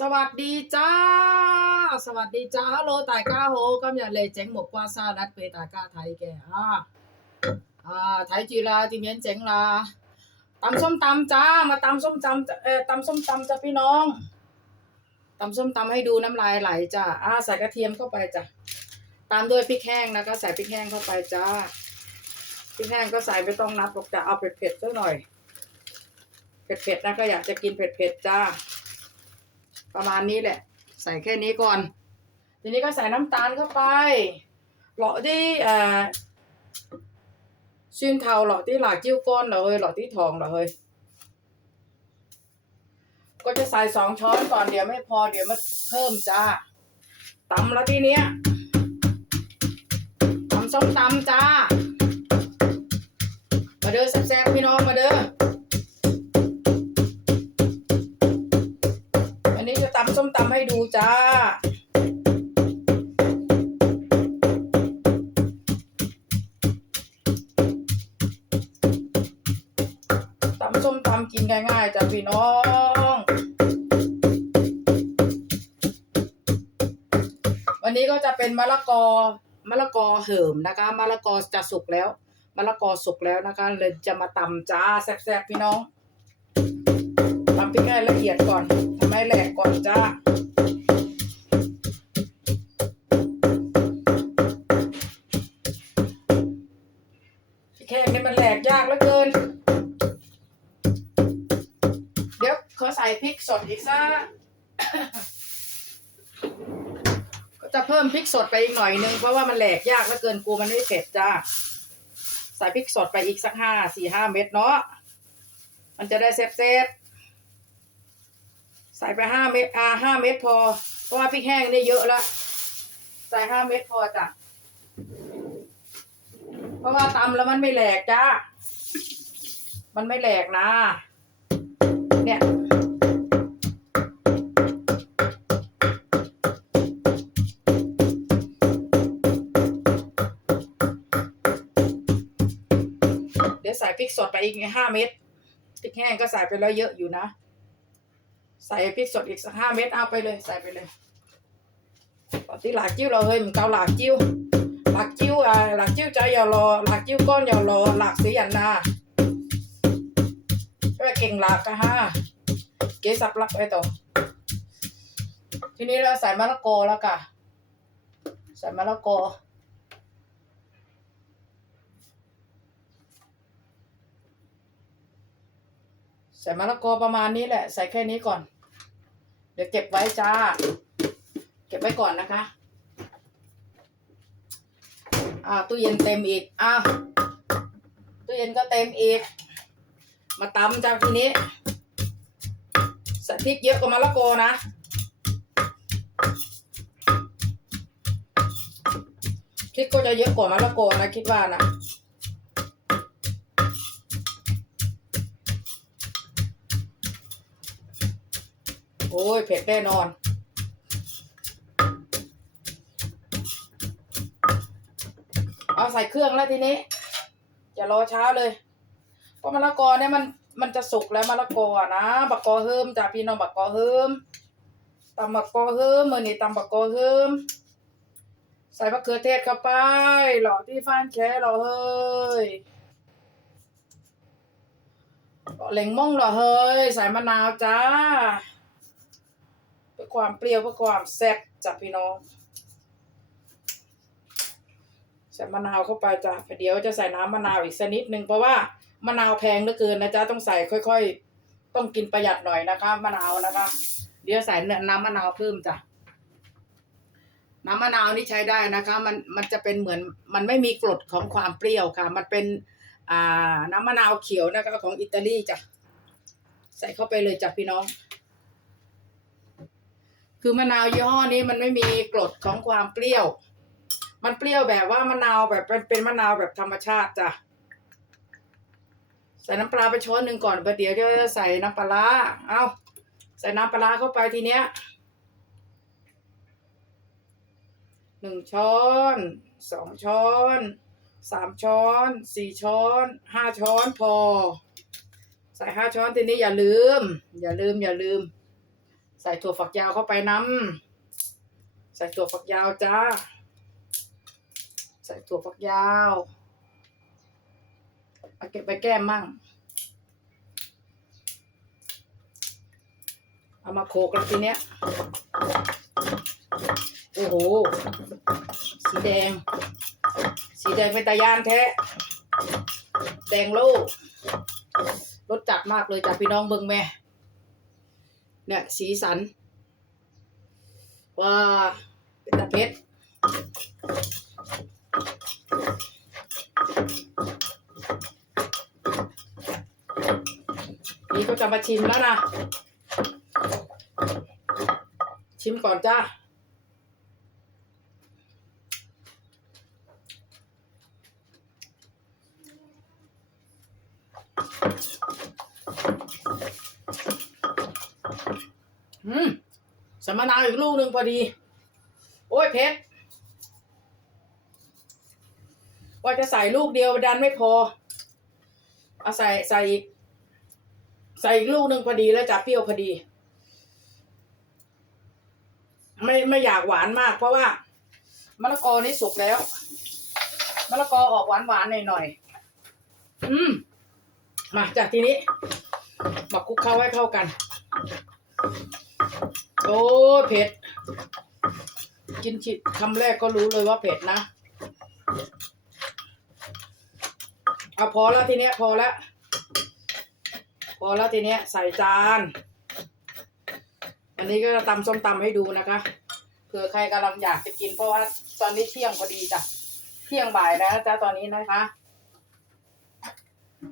สวัสดีจ้า สวัสดีจ้าฮัลโหลตายก้าโฮกำยาเลยเจ๋งหมกกว่าซาดัดเปตายก้าไทยแกอ่าอ่าไทยจีราจีเมียนเจ๋งลาตำส้มตำจ้า มาตำส้มตำเอ่อตำส้มตำจ้าพี่น้องตำส้มตำให้ดูน้ำลายไหลจ้าอ่าใส่กระเทียมเข้าไปจ้าตามด้วยพริกแห้งนะก็ใส่พริกแห้งเข้าไปจ้าพริกแห้งก็ใส่ไม่ต้องนับหรอกจ้าเอาเผ็ดสักหน่อยเผ็ดๆนะก็อยากจะกินเผ็ดๆจ้า ประมาณนี้แหละ ใส่แค่นี้ก่อน ทีนี้ก็ใส่น้ำตาลเข้าไปหลาะที่เอ่อ xuyên thầu lọ tí là chiêu con là hơi lọ tí thòng là hơi ก็จะใส่สองช้อนก่อนเดี๋ยวไม่พอเดี๋ยวมาเพิ่มจ้าตำแล้วทีเนี้ยตำส้มตำจ้ามาเด้อแซ่บๆพี่น้องมาเด้อำส้มตำให้ดูจ้า ตำส้มตำกินง่ายๆจ้ะพี่น้องวันนี้ก็จะเป็นมะละกอมะละกอเหิมนะคะมะละกอจะสุกแล้วมะละกอสุกแล้วนะคะเลยจะมาตำจ้าแซ่บๆพี่น้อง พริกให้ละเอียดก่อนทำให้แหลกก่อนจ้าพริกแห้งนี่มันแหลกยากเหลือเกิน เดี๋ยวขอใส่พริกสดอีกสักก็จะเพิ่มพริกสดไปอีกหน่อยนึงเพราะว่ามันแหลกยากเหลือเกินกลัวมันไม่เผ็ดจ้าใส่พริกสดไปอีกสักห้าสี่ห้าเม็ดเนาะมันจะได้เซฟเซฟ ใส่ไปห้าเม็ดอ่าห้าเม็ดพอ เพราะว่าพริกแห้งนี่เยอะแล้วใส่ห้าเม็ดพอจ้ะ เพราะว่าตำแล้วมันไม่แหลกจ้า มันไม่แหลกนะ เนี่ยเดี๋ยวใส่พริกสดไปอีกห้าเม็ดพริกแห้งก็ใส่ไปแล้วเยอะอยู่นะ ใส่พริกสดอีกสักห้าเม็ดเอาไปเลยใส่ไปเลยตอนที่หลากจิ้วเราเฮ้ยมันเกาหลากจิ้วหลากจิ้วอะหลากจิ้วใจอย่ารอหลากจิ้วก้อนอย่ารอหลากสียันนาก็เก่งหลากอะฮะเกสับลักไปต่อทีนี้เราใส่มะละกอแล้วค่ะใส่มะละกอใส่มะละกอประมาณนี้แหละ ใส่แค่นี้ก่อน เดี๋ยวเก็บไว้จ้า เก็บไว้ก่อนนะคะ อ่าตู้เย็นเต็มอีกอ้าวตู้เย็นก็เต็มอีก มาตำจ้าทีนี้ใส่พริกเยอะกว่ามะละกอนะพริกก็จะเยอะกว่ามะละกอนะคิดว่านะ โอ้ยเผ็ดแน่นอนเอาใส่เครื่องแล้วทีนี้อย่ารอช้าเลยเพราะมะละกอเนี่ยมันมันจะสุกแล้วมะละกออะนะบักกอเฮิมจ้ะพี่น้องบักกอเฮิมตำบักกอเฮิมมือนี่ตำบักกอเฮิมใส่มะเขือเทศเข้าไป หล่อที่ฟ้านแค่หล่อเฮ้ยเหล่งม่งหล่อเฮ้ยใส่มะนาวจ้า ความเปรี้ยวเพื่อความแซ่บจ้ะพี่น้องใส่มะนาวเข้าไปจ้ะเดี๋ยวจะใส่น้ำมะนาวอีกสักนิดนึงเพราะว่ามะนาวแพงเหลือเกินนะจ๊ะต้องใส่ค่อยๆ ต้องกินประหยัดหน่อยนะคะมะนาวนะคะ เดี๋ยวใส่น้ำมะนาวเพิ่มจ้ะน้ำมะนาวนี่ใช้ได้นะคะ มันมันจะเป็นเหมือนมันไม่มีกรดของความเปรี้ยวค่ะ มันเป็นอ่าน้ำมะนาวเขียวนะคะของอิตาลีจ้ะใส่เข้าไปเลยจ้ะพี่น้อง คือมะนาวยี่ห้อนี้มันไม่มีกรดของความเปรี้ยว มันเปรี้ยวแบบว่ามะนาวแบบเป็นเป็นมะนาวแบบธรรมชาติจ้ะใส่น้ำปลาไปช้อนหนึ่งก่อนประเดี๋ยวจะใส่น้ำปลาเอาใส่น้ำปลาร้าเข้าไปทีเนี้ยหนึ่งช้อนสองช้อนสามช้อนสี่ช้อนห้าช้อนพอ ใส่ห้าช้อนทีนี้อย่าลืม อย่าลืมอย่าลืม ใส่ถั่วฝักยาวเข้าไปน้ำใส่ถั่วฝักยาวจ้า ใส่ถั่วฝักยาวเอาเก็บไปแก้มมั่ง เอามาโขกแล้วทีเนี้ย โอ้โห สีแดง สีแดงเป็นตายานแท้ แดงโลูกรสจัดมากเลยจ้ะพี่น้องเบิ่งแม่ เนี่ยสีสันว่าเป็นตะเพ็ดนี่ก็จะมาชิมแล้วนะ ชิมก่อนจ้า อืมส มะนาวอีกลูกหนึ่งพอดี โอ้ยเพชรว่าจะใส่ลูกเดียวดันไม่พอ เอาใส่ใส่อีก ใส่อีกลูกหนึ่งพอดีแล้วจะเปรี้ยวพอดี ไม่ไม่อยากหวานมาก เพราะว่ามะละกอนี่สุกแล้วมะละกอออกหวานหวานหน่อยหน่อยๆอืมมาจากทีนี้มาคลุกเข้าให้เข้ากัน โอ้เผ็ด กินฉิดคำแรกก็รู้เลยว่าเผ็ดนะ เอาพอแล้วทีเนี้ยพอแล้ว พอแล้วทีเนี้ยใส่จาน อันนี้ก็จะตำส้มตำให้ดูนะคะเผื่อใครกำลังอยากจะกินเพราะว่าตอนนี้เที่ยงพอดีจ้ะ เที่ยงบ่ายแล้วจ้าตอนนี้นะคะ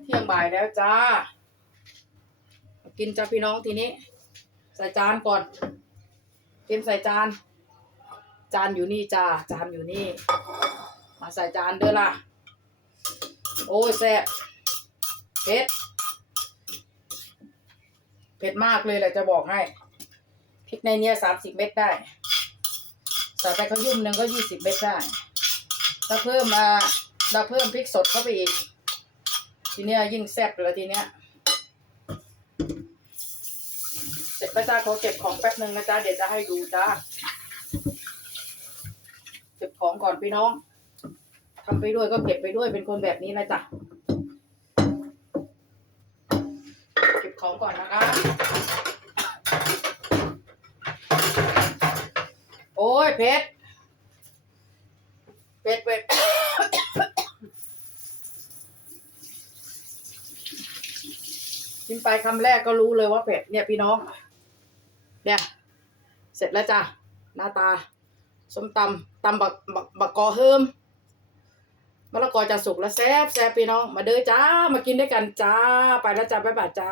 เที่ยงบ่ายแล้วจ้า กินจ้าพี่น้องทีนี้ ส่จานก่อนเตรียมใส่จาน จานอยู่นี่จ้า จานอยู่นี่ มาใส่จานเด้อล่ะ โอ้ยแซ่บเผ็ด เผ็ดมากเลยแหละจะบอกให้ พริกในเนี้ยสามสิบเม็ดได้ ใส่ไปเขายุ่มหนึ่งก็ยี่สิบเม็ดได้ ถ้าเพิ่มมาเราเพิ่มพริกสดเข้าไปอีก ทีเนี้ยยิ่งแซ่บเลยทีเนี้ย เสร็จแล้วจ้าขอเก็บของแป๊บหนึ่งนะจ๊ะเดี๋ยวจะให้ดูจ้าเก็บของก่อนพี่น้องทำไปด้วยก็เก็บไปด้วยเป็นคนแบบนี้นะจ๊ะเก็บของก่อนนะคะโอ้ยเพชรเพชรเพชรกินไปคำแรกก็รู้เลยว่าเผ็ดเนี่ยพี่น้อง เนี่ย เสร็จแล้วจ้ะหน้าตาส้มตำตำบักบักบักกอเฮิมมะละกอจะสุกแล้วแซ่บแซ่บพี่น้อง มาเด้อจ้า มากินด้วยกันจ้า ไปแล้วจ้าบ๊ายบายจ้า